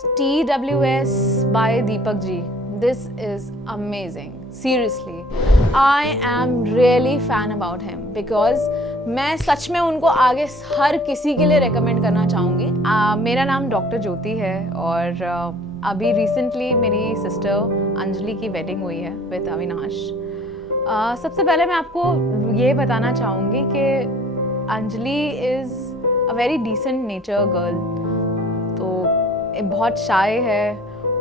TWS by Deepak ji. This is amazing. Seriously, I am really fan about him because मैं सच में उनको आगे हर किसी के लिए रेकमेंड करना चाहूँगी। मेरा नाम डॉक्टर ज्योति है और अभी रिसेंटली मेरी सिस्टर अंजलि की वेडिंग हुई है विद अविनाश। सबसे पहले मैं आपको ये बताना चाहूँगी कि Anjali is a very decent nature girl. तो बहुत शाय है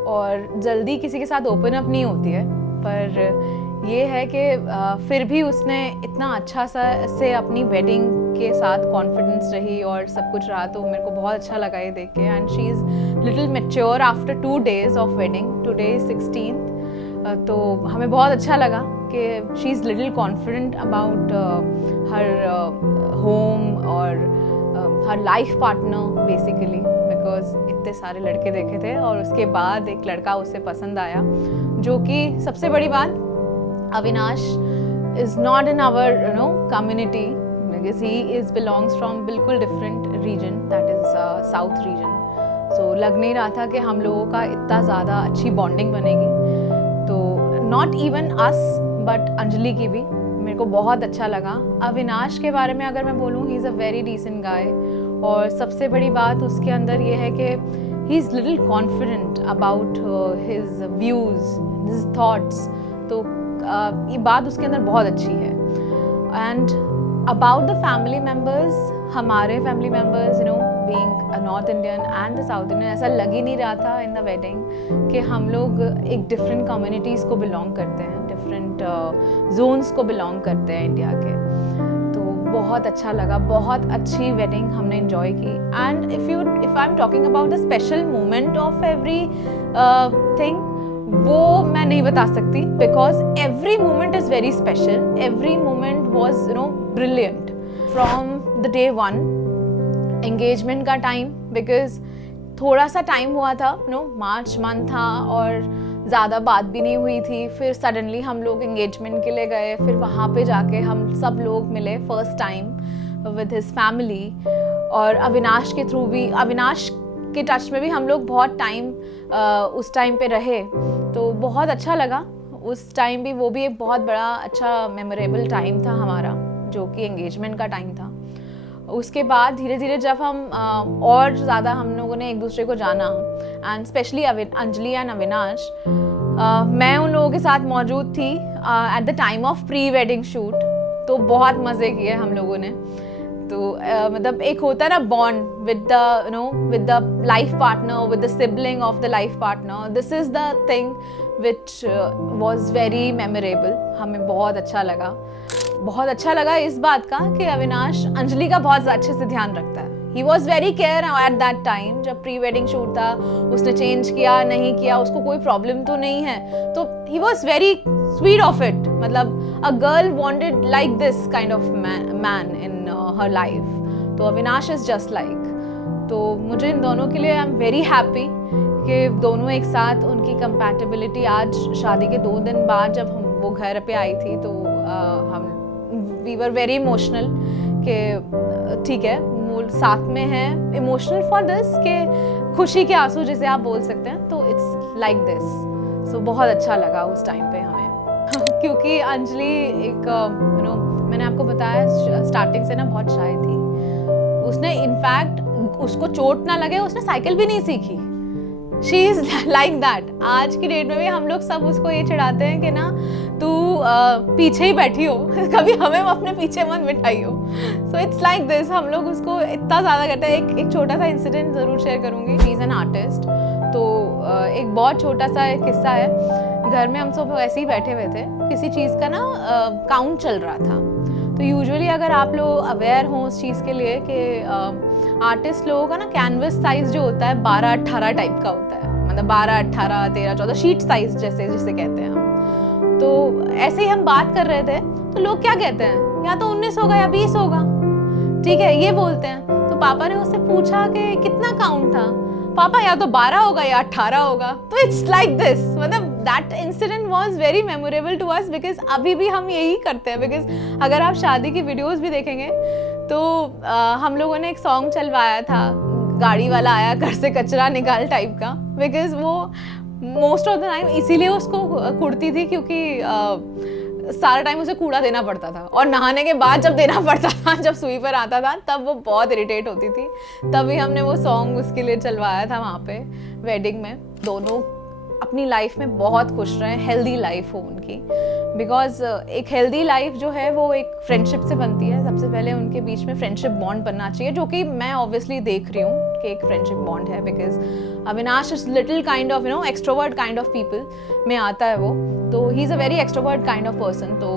और जल्दी किसी के साथ ओपन अप नहीं होती है, पर ये है कि फिर भी उसने इतना अच्छा से अपनी वेडिंग के साथ कॉन्फिडेंस रही और सब कुछ रहा, तो मेरे को बहुत अच्छा लगा ये देख के। And she is little mature after 2 days of wedding. Today 16th, तो हमें बहुत अच्छा लगा कि she is little confident about her home और her life partner basically, because इतने सारे लड़के देखे थे और उसके बाद एक लड़का उसे पसंद आया, जो कि सबसे बड़ी बात, Avinash is not in our community because he is belongs from बिल्कुल different region, that is south region. So लग नहीं रहा था कि हम लोगों का इतना ज़्यादा अच्छी बॉन्डिंग बनेगी। तो not even us but Anjali की भी मेरे को बहुत अच्छा लगा। अविनाश के बारे में अगर मैं बोलूँ, he is a very decent guy और सबसे बड़ी बात उसके अंदर ये है कि he is little confident about his views, his thoughts. तो ये बात उसके अंदर बहुत अच्छी है। And about the family members, हमारे family members being a north Indian and the south Indian, ऐसा लग ही नहीं रहा था इन द वेडिंग कि हम लोग एक डिफरेंट कम्युनिटीज़ को बिलोंग करते हैं, डिफरेंट जोन्स को बिलोंग करते हैं इंडिया के। तो बहुत अच्छा लगा, बहुत अच्छी वेडिंग हमने इन्जॉय की। And if I am talking about the special moment of every thing, वो मैं नहीं बता सकती because every moment is very special. Every moment was brilliant from the day 1 engagement का टाइम, बिकॉज थोड़ा सा टाइम हुआ था, मार्च मंथ था और ज़्यादा बात भी नहीं हुई थी। फिर सडनली हम लोग एंगेजमेंट के लिए गए, फिर वहाँ पे जाके हम सब लोग मिले first time with his family. और अविनाश के थ्रू भी, अविनाश के टच में भी हम लोग बहुत टाइम उस टाइम पे रहे, तो बहुत अच्छा लगा उस टाइम भी। वो भी एक बहुत बड़ा अच्छा मेमोरेबल टाइम था हमारा, जो कि एंगेजमेंट का टाइम था। उसके बाद धीरे धीरे जब हम और ज़्यादा हम लोगों ने एक दूसरे को जाना, and specially Anjali and Avinash, मैं उन लोगों के साथ मौजूद थी at the time of pre wedding shoot. तो बहुत मज़े किए हम लोगों ने। तो मतलब एक होता है ना bond with the life partner, with the sibling of the life partner. This is the thing which was very memorable. हमें बहुत अच्छा लगा। बहुत अच्छा लगा इस बात का कि अविनाश अंजलि का बहुत अच्छे से ध्यान रखता है। ही was very care at that time. जब प्री वेडिंग शूट था, उसने चेंज किया नहीं किया, उसको कोई प्रॉब्लम तो नहीं है, तो he was very sweet of it. मतलब a girl wanted like this kind of man in her life. तो अविनाश इज जस्ट लाइक। तो मुझे इन दोनों के लिए आई एम वेरी हैप्पी कि दोनों एक साथ, उनकी कंपैटिबिलिटी। आज शादी के 2 दिन बाद जब वो घर पे आई थी, तो हम वी वर वेरी इमोशनल कि ठीक है, वो साथ में है। इमोशनल फॉर दिस के खुशी के आंसू जिसे आप बोल सकते हैं, तो इट्स लाइक दिस। सो बहुत अच्छा लगा उस टाइम पे हमें क्योंकि अंजलि एक मैंने आपको बताया स्टार्टिंग से ना बहुत शाय थी। उसने इनफैक्ट, उसको चोट ना लगे, उसने साइकिल भी नहीं सीखी। She is like that. आज की डेट में भी हम लोग सब उसको ये चिढ़ाते हैं कि ना तू पीछे ही बैठी हो कभी हमें अपने पीछे मत बिठाई हो। So it's like this. हम लोग उसको इतना ज़्यादा करते हैं। एक छोटा सा इंसिडेंट ज़रूर शेयर करूँगी। She is an artist. तो एक बहुत छोटा सा एक किस्सा है। घर में हम सब ऐसे ही बैठे हुए थे, किसी चीज़ का ना काउंट चल रहा था। तो यूजुअली अगर आप लोग अवेयर हों उस चीज़ के लिए कि आर्टिस्ट लोगों का ना कैनवस साइज़ जो होता है 12-18 टाइप का होता है। मतलब 12, 18, 13, 14 शीट साइज़ जिसे कहते हैं हम। तो ऐसे ही हम बात कर रहे थे, तो लोग क्या कहते हैं, या तो 19 होगा या 20 होगा, ठीक है, ये बोलते हैं। तो पापा ने उससे पूछा कि कितना काउंट था। पापा या तो 12 होगा या 18 होगा। तो इट्स लाइक दिस। मतलब that incident was very memorable to us, because अभी भी हम यही करते हैं। बिकॉज अगर आप शादी की वीडियोस भी देखेंगे तो हम लोगों ने एक सॉन्ग चलवाया था, गाड़ी वाला आया घर से कचरा निकाल टाइप का, बिकॉज वो मोस्ट ऑफ द टाइम इसीलिए उसको कुड़ती थी क्योंकि सारा टाइम उसे कूड़ा देना पड़ता था, और नहाने के बाद जब देना पड़ता था, जब सुई पर आता था, तब वो बहुत इरिटेट होती थी। तभी हमने वो सॉन्ग उसके लिए चलवाया था वहाँ पे वेडिंग में। दोनों अपनी लाइफ में बहुत खुश रहे, हेल्दी लाइफ हो उनकी, बिकॉज एक हेल्दी लाइफ जो है वो एक फ्रेंडशिप से बनती है। सबसे पहले उनके बीच में फ्रेंडशिप बॉन्ड बनना चाहिए, जो कि मैं ऑब्वियसली देख रही हूँ कि एक फ्रेंडशिप बॉन्ड है, because Avinash is little kind of extrovert kind of people में आता है वो, तो ही is a very extrovert kind of person. तो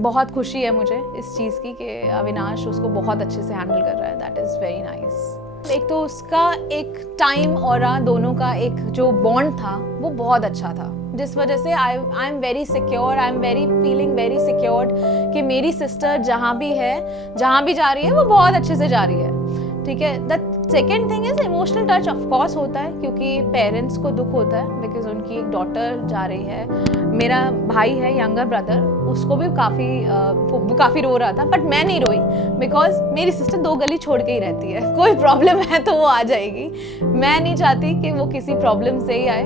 बहुत खुशी है मुझे इस चीज़ की कि अविनाश उसको बहुत अच्छे से हैंडल कर रहा है। That is very nice. एक तो उसका एक टाइम और दोनों का एक जो बॉन्ड था वो बहुत अच्छा था, जिस वजह से I am very secure, I am very feeling very secured कि मेरी सिस्टर जहाँ भी है, जहाँ भी जा रही है, वो बहुत अच्छे से जा रही है। ठीक है। The second thing is emotional touch of course होता है, क्योंकि पेरेंट्स को दुख होता है बिकॉज उनकी एक डॉटर जा रही है। मेरा भाई है यंगर ब्रदर, उसको भी काफ़ी रो रहा था, बट मैं नहीं रोई बिकॉज मेरी सिस्टर 2 गली छोड़ के ही रहती है। कोई प्रॉब्लम है तो वो आ जाएगी, मैं नहीं चाहती कि वो किसी प्रॉब्लम से ही आए,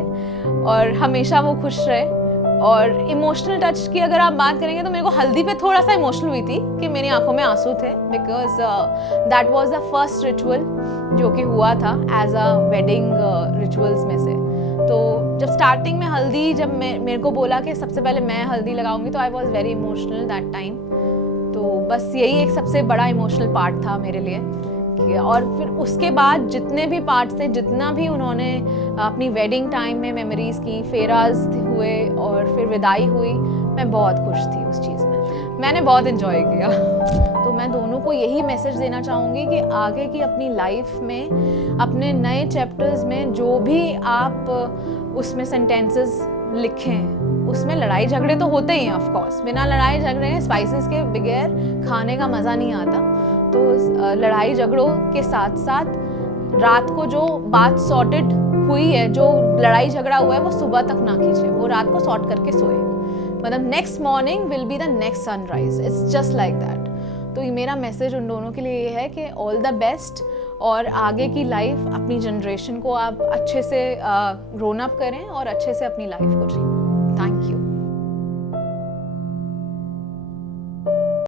और हमेशा वो खुश रहे। और इमोशनल टच की अगर आप बात करेंगे तो मेरे को हल्दी पे थोड़ा सा इमोशनल हुई थी कि मेरी आंखों में आंसू थे, because that was the first ritual जो कि हुआ था एज अ वेडिंग रिचुअल्स में से। तो जब स्टार्टिंग में हल्दी, जब मेरे को बोला कि सबसे पहले मैं हल्दी लगाऊंगी, तो I was very emotional that time. तो बस यही एक सबसे बड़ा इमोशनल पार्ट था मेरे लिए। और फिर उसके बाद जितने भी पार्ट्स थे, जितना भी उन्होंने अपनी वेडिंग टाइम में मेमोरीज की, फेराज हुए और फिर विदाई हुई, मैं बहुत खुश थी उस चीज़ में, मैंने बहुत इन्जॉय किया। तो मैं दोनों को यही मैसेज देना चाहूँगी कि आगे की अपनी लाइफ में, अपने नए चैप्टर्स में जो भी आप उसमें सेंटेंसेस लिखें, उसमें लड़ाई झगड़े तो होते ही हैं ऑफ कोर्स, बिना लड़ाई झगड़े स्पाइसेस के बगैर खाने का मज़ा नहीं आता। तो लड़ाई झगड़ों के साथ साथ रात को जो बात सॉर्टेड हुई है, जो लड़ाई झगड़ा हुआ है, वो सुबह तक ना खींचे, वो रात को सॉर्ट करके सोए, मतलब next morning will be the next sunrise, it's just like that. तो ये मेरा मैसेज उन दोनों के लिए ये है कि ऑल द बेस्ट, और आगे की लाइफ, अपनी जनरेशन को आप अच्छे से ग्रोन अप करें और अच्छे से अपनी लाइफ को जिएं।